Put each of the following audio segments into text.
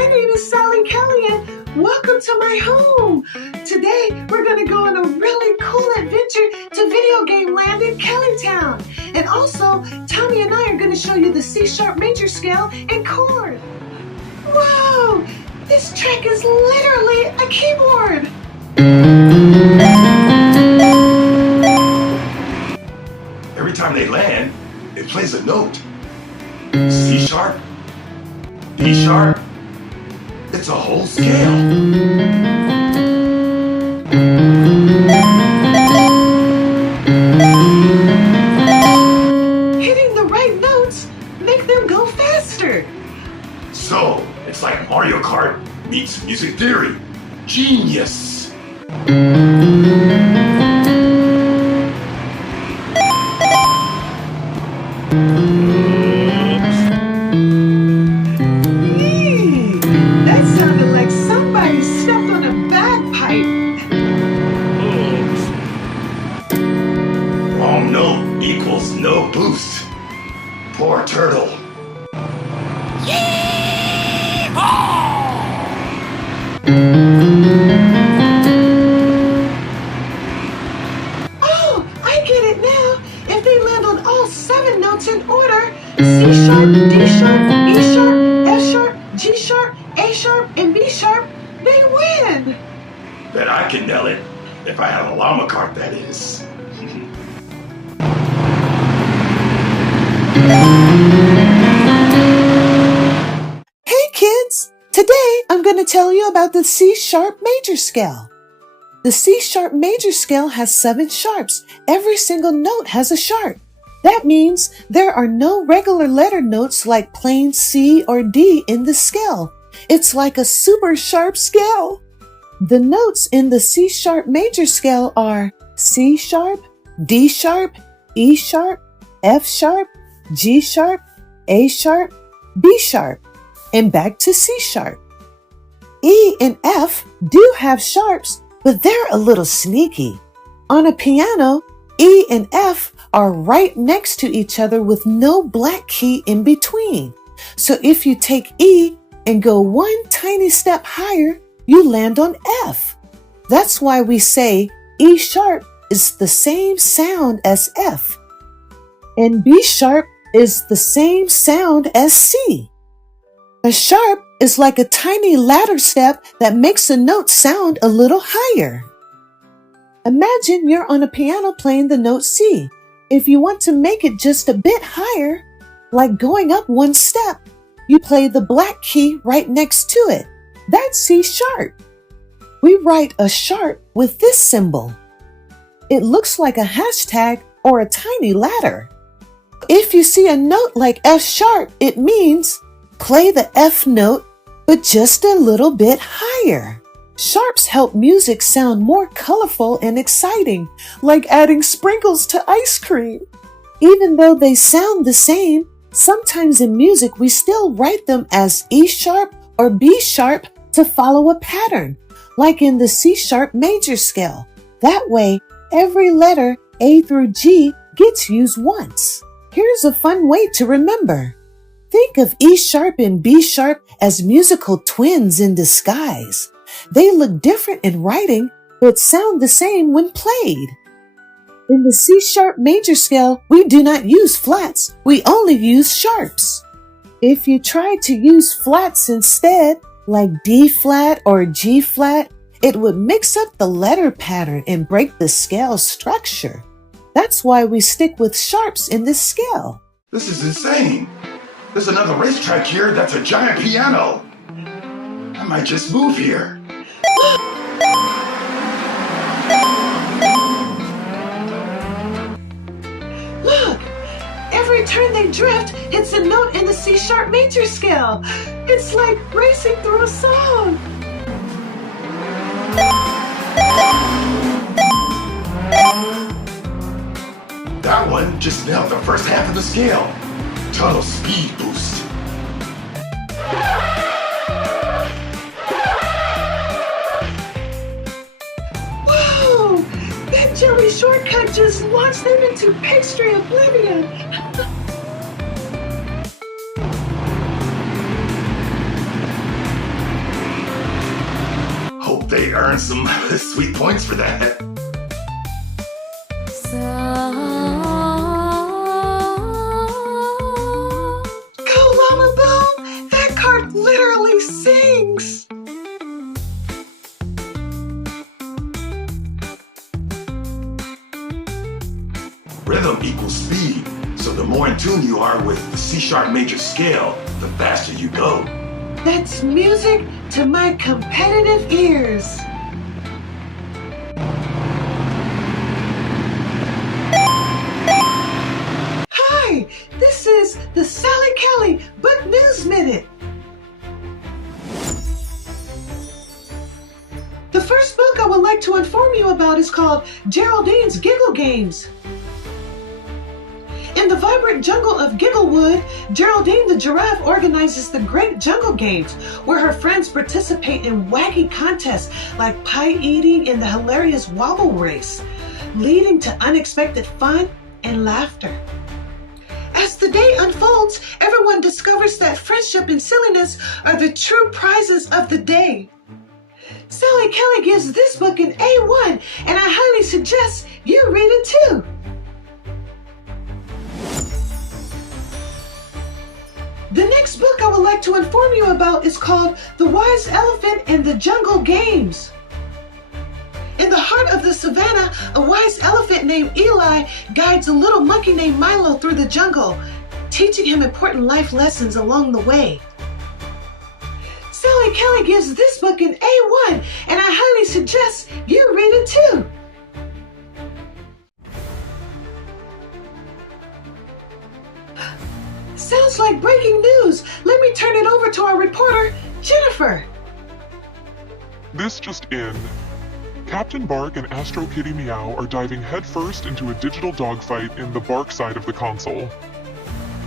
my name is Sally Kally and welcome to my home. Today we're going to go on a really cool adventure to video game land in Kellytown. And also, Tommy and I are going to show you the C# major scale and chord. Whoa! This track is literally a keyboard. Every time they land, it plays a note. C#, D#, it's a whole scale. Hitting the right notes make them go faster. So, it's like Mario Kart meets music theory. Genius! That sounded like somebody stepped on a bagpipe. Wrong note equals no boost. Poor turtle. Oh, I get it now. If they land on all 7 notes in order, C#, D#, E#, F#, G#, A#, and B#, they win. Bet I can nail it. If I have a llama cart, that is. Hey kids! Today I'm going to tell you about the C# major scale. The C# major scale has 7 sharps. Every single note has a sharp. That means there are no regular letter notes like plain C or D in the scale. It's like a super sharp scale. The notes in the C# major scale are C#, D#, E#, F#, G#, A#, B#, and back to C#. E and F do have sharps, but they're a little sneaky. On a piano, E and F are right next to each other with no black key in between. So if you take E and go one tiny step higher, you land on F. That's why we say E# is the same sound as F, and B# is the same sound as C. A sharp is like a tiny ladder step that makes a note sound a little higher. Imagine you're on a piano playing the note C. If you want to make it just a bit higher, like going up one step, you play the black key right next to it. That's C#. We write a sharp with this symbol. It looks like a hashtag or a tiny ladder. If you see a note like F#, it means play the F note, but just a little bit higher. Sharps help music sound more colorful and exciting, like adding sprinkles to ice cream. Even though they sound the same, sometimes in music we still write them as E# or B# to follow a pattern, like in the C# major scale. That way, every letter A through G gets used once. Here's a fun way to remember. Think of E# and B# as musical twins in disguise. They look different in writing, but sound the same when played. In the C# major scale, we do not use flats, we only use sharps. If you try to use flats instead, like D flat or G flat, it would mix up the letter pattern and break the scale structure. That's why we stick with sharps in this scale. This is insane. There's another racetrack here that's a giant piano. I might just move here. Look! Every turn they drift hits a note in the C# major scale. It's like racing through a song. That one just nailed the first half of the scale. Total speed boost. Whoa! That jelly shortcut just launched them into pastry oblivion. they earn some sweet points for that. Go, Llama Bone! That card literally sings! Rhythm equals speed, so the more in tune you are with the C-sharp major scale, the faster you go. That's music to my competitive ears. Hi, this is the Sally Kally Book News Minute. The first book I would like to inform you about is called Geraldine's Giggle Games. In the vibrant jungle of Gigglewood, Geraldine the giraffe organizes the Great Jungle Games, where her friends participate in wacky contests like pie eating and the hilarious wobble race, leading to unexpected fun and laughter. As the day unfolds, everyone discovers that friendship and silliness are the true prizes of the day. Sally Kally gives this book an A1, and I highly suggest you read it too. The next book I would like to inform you about is called The Wise Elephant and the Jungle Games. In the heart of the savannah, a wise elephant named Eli guides a little monkey named Milo through the jungle, teaching him important life lessons along the way. Sally Kally gives this book an A1, and I highly suggest you read it too. Sounds like breaking news. Let me turn it over to our reporter, Jennifer. This just in. Captain Bark and Astro Kitty Meow are diving headfirst into a digital dogfight in the Bark side of the console.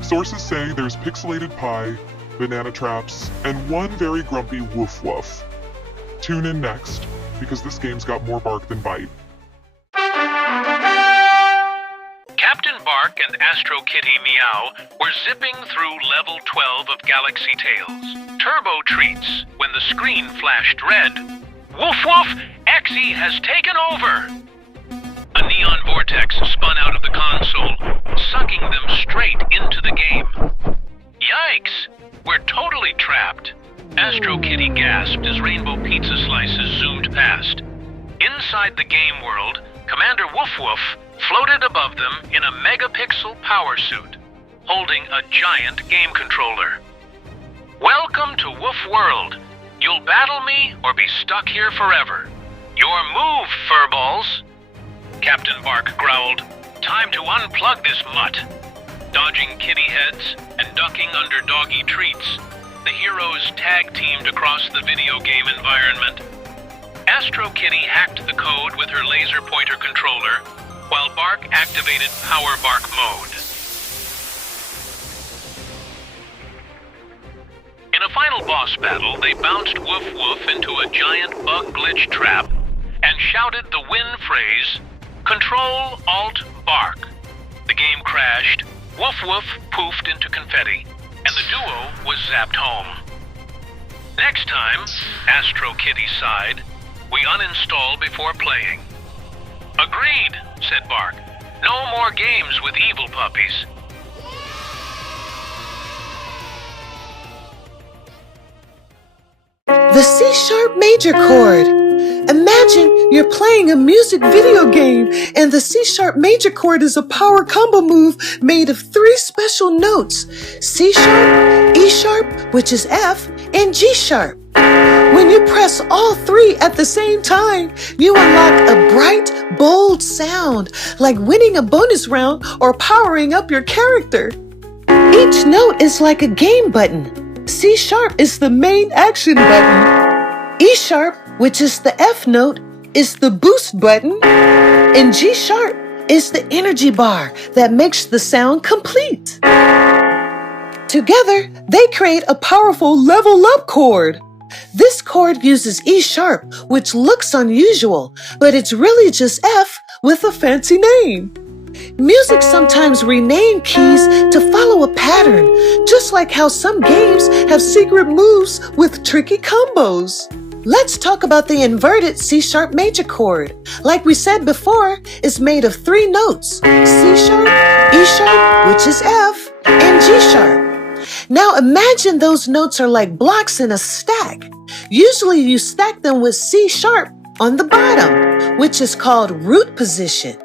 Sources say there's pixelated pie, banana traps, and one very grumpy woof woof. Tune in next, because this game's got more bark than bite. Captain Bark and Astro Kitty Meow were zipping through level 12 of Galaxy Tales. Turbo treats when the screen flashed red. Woof woof! Exie has taken over! A neon vortex spun out of the console, sucking them straight into the game. Yikes! We're totally trapped. Astro Kitty gasped as rainbow pizza slices zoomed past. Inside the game world, Commander Woof Woof floated above them in a megapixel power suit, holding a giant game controller. Welcome to Woof World. You'll battle me or be stuck here forever. Your move, furballs! Captain Bark growled. Time to unplug this mutt. Dodging kitty heads and ducking under doggy treats, the heroes tag-teamed across the video game environment. Astro Kitty hacked the code with her laser pointer controller, while Bark activated Power Bark mode. In a final boss battle, they bounced Woof Woof into a giant bug glitch trap and shouted the win phrase, Control-Alt-Bark. The game crashed, Woof Woof poofed into confetti, and the duo was zapped home. Next time, Astro Kitty sighed, we uninstall before playing. Agreed, said Bark. No more games with evil puppies. The C-sharp major chord. Imagine you're playing a music video game and the C-sharp major chord is a power combo move made of 3 special notes: C-sharp, E-sharp, which is F, and G-sharp. When you press all 3 at the same time, you unlock a bright, bold sound, like winning a bonus round or powering up your character. Each note is like a game button. C-sharp is the main action button. E-sharp, which is the F note, is the boost button. And G-sharp is the energy bar that makes the sound complete. Together, they create a powerful level up chord. This chord uses E-sharp, which looks unusual, but it's really just F with a fancy name. Music sometimes rename keys to follow a pattern, just like how some games have secret moves with tricky combos. Let's talk about the inverted C-sharp major chord. Like we said before, it's made of 3 notes: C-sharp, E-sharp, which is F, and G-sharp. Now imagine those notes are like blocks in a stack. Usually you stack them with C-sharp on the bottom, which is called root position.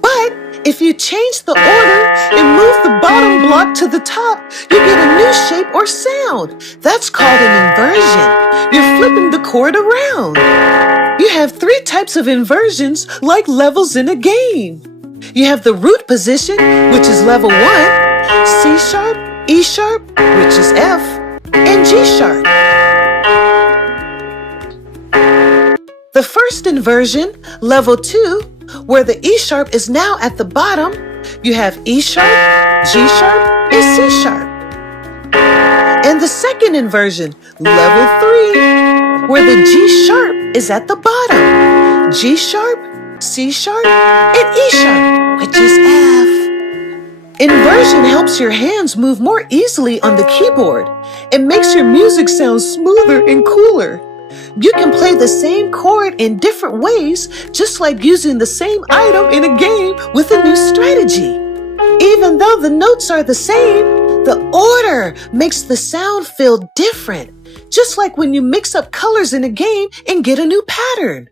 But if you change the order and move the bottom block to the top, you get a new shape or sound. That's called an inversion. You're flipping the chord around. You have 3 types of inversions like levels in a game. You have the root position, which is level 1, C-sharp, E-sharp, which is F, and G-sharp. The first inversion, level 2, where the E-sharp is now at the bottom, you have E-sharp, G-sharp, and C-sharp. And the second inversion, level 3, where the G-sharp is at the bottom, G-sharp, C-sharp, and E-sharp, which is F. Inversion helps your hands move more easily on the keyboard. It makes your music sound smoother and cooler. You can play the same chord in different ways, just like using the same item in a game with a new strategy. Even though the notes are the same, the order makes the sound feel different, just like when you mix up colors in a game and get a new pattern.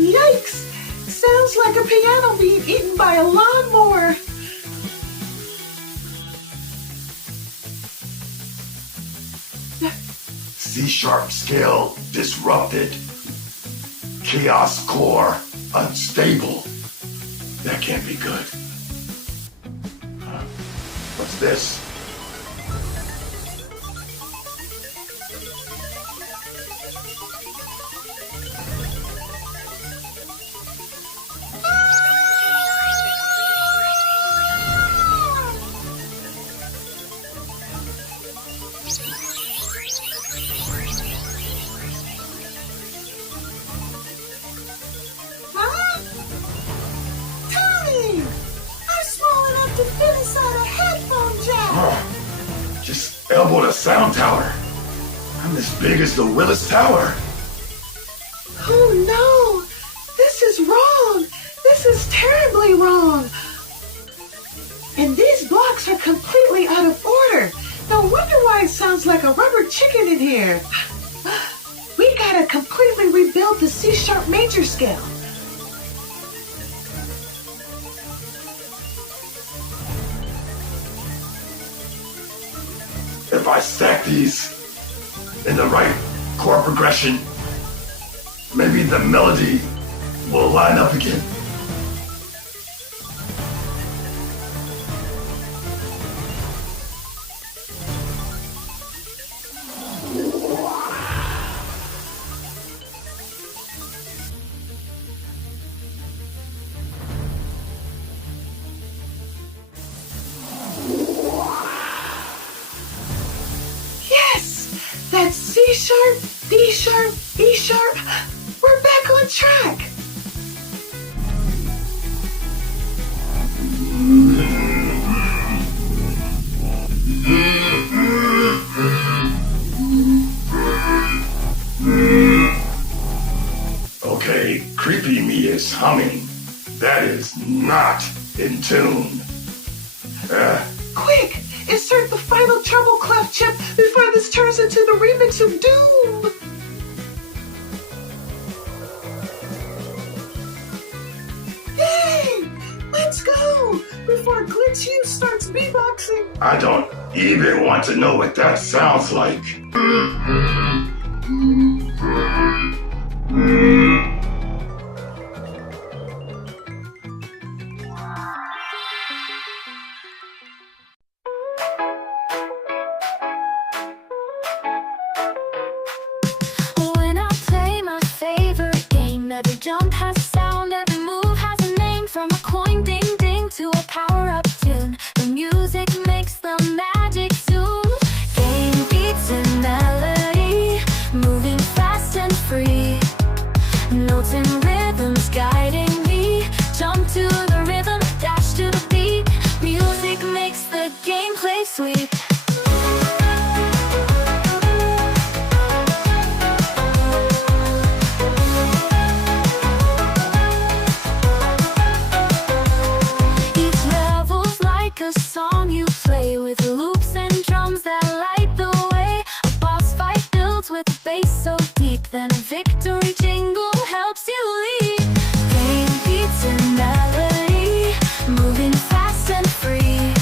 Yikes! Sounds like a piano being eaten by a lawnmower. C-sharp scale disrupted. Chaos core unstable. That can't be good. What's this? Just elbowed a sound tower. I'm as big as the Willis Tower. Oh no! This is wrong! This is terribly wrong! And these blocks are completely out of order. No wonder why it sounds like a rubber chicken in here. We gotta completely rebuild the C-sharp major scale. If I stack these in the right chord progression, maybe the melody will line up again. That's C-sharp, D-sharp, E-sharp. We're back on track. Okay, creepy me is humming. That is not in tune. Quick, insert the final treble clef chip listen to the remix of Doom. Yay! Let's go before Glitch Hughes starts beatboxing. I don't even want to know what that sounds like. When I play my favorite game, every jump has a sound, every move has a name. From a coin ding ding to a power-up tune, the music makes the magic zoom. Game beats and melody, moving fast and free. Notes and rhythms guiding me. Jump to the rhythm, dash to the beat. Music makes the gameplay sweet. Each level's like a song you play, with loops and drums that light the way. A boss fight builds with a bass so deep, then a victory jingle helps you lead. Game beats and melody, moving fast and free.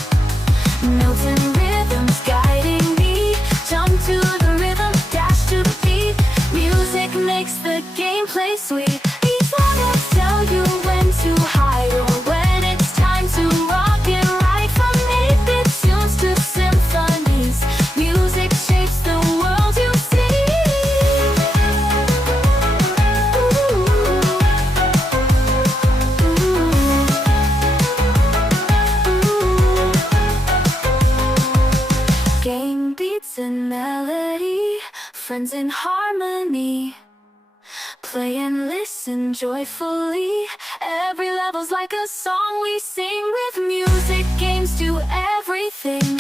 Notes and rhythms guiding me. Jump to the rhythm, dash to the beat. Music makes the gameplay sweet. These songs tell you when to hide or when it's time to rock and right. From 8-bit tunes to symphonies, music shapes the world you see. Game beats and melody, friends in harmony. Play and listen joyfully. Every level's like a song we sing. With music, games do everything.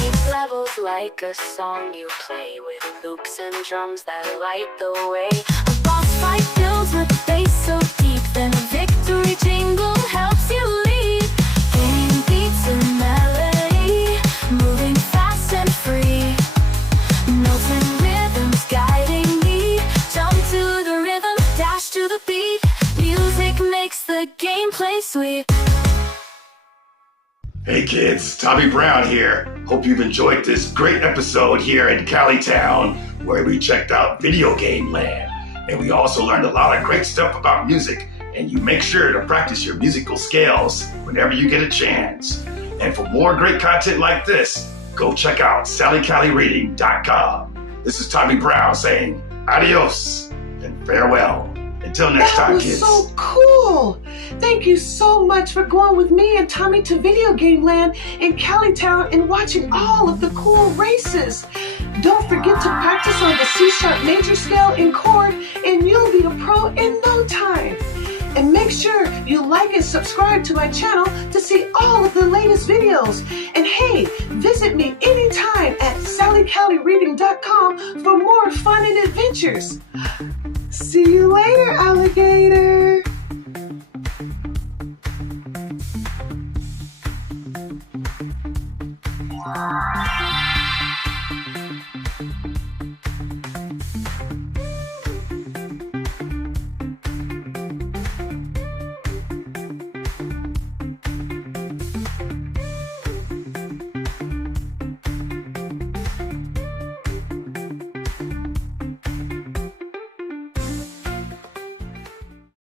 Each level's like a song you play, with loops and drums that light the way. A boss fight builds with a bass so deep, then a victory jingle helps you lead. Game beats and melody, moving fast and free. Notes and rhythms guiding me. Jump to the rhythm, dash to the beat. Music makes the gameplay sweet. Hey kids, Tommy Brown here. Hope you've enjoyed this great episode here in Cali Town, where we checked out Video Game Land. And we also learned a lot of great stuff about music, and you make sure to practice your musical scales whenever you get a chance. And for more great content like this, go check out SallyKallyReading.com. This is Tommy Brown saying adios and farewell. Until next That time, was kids. so cool. Thank you so much for going with me and Tommy to Video Game Land in Cali Town and watching all of the cool races. Don't forget to practice on the C-sharp major scale in chord, and you'll be a pro in no time. And make sure you like and subscribe to my channel to see all of the latest videos. And hey, visit me anytime at SallyKallyReading.com for more fun and adventures. See you later, alligator.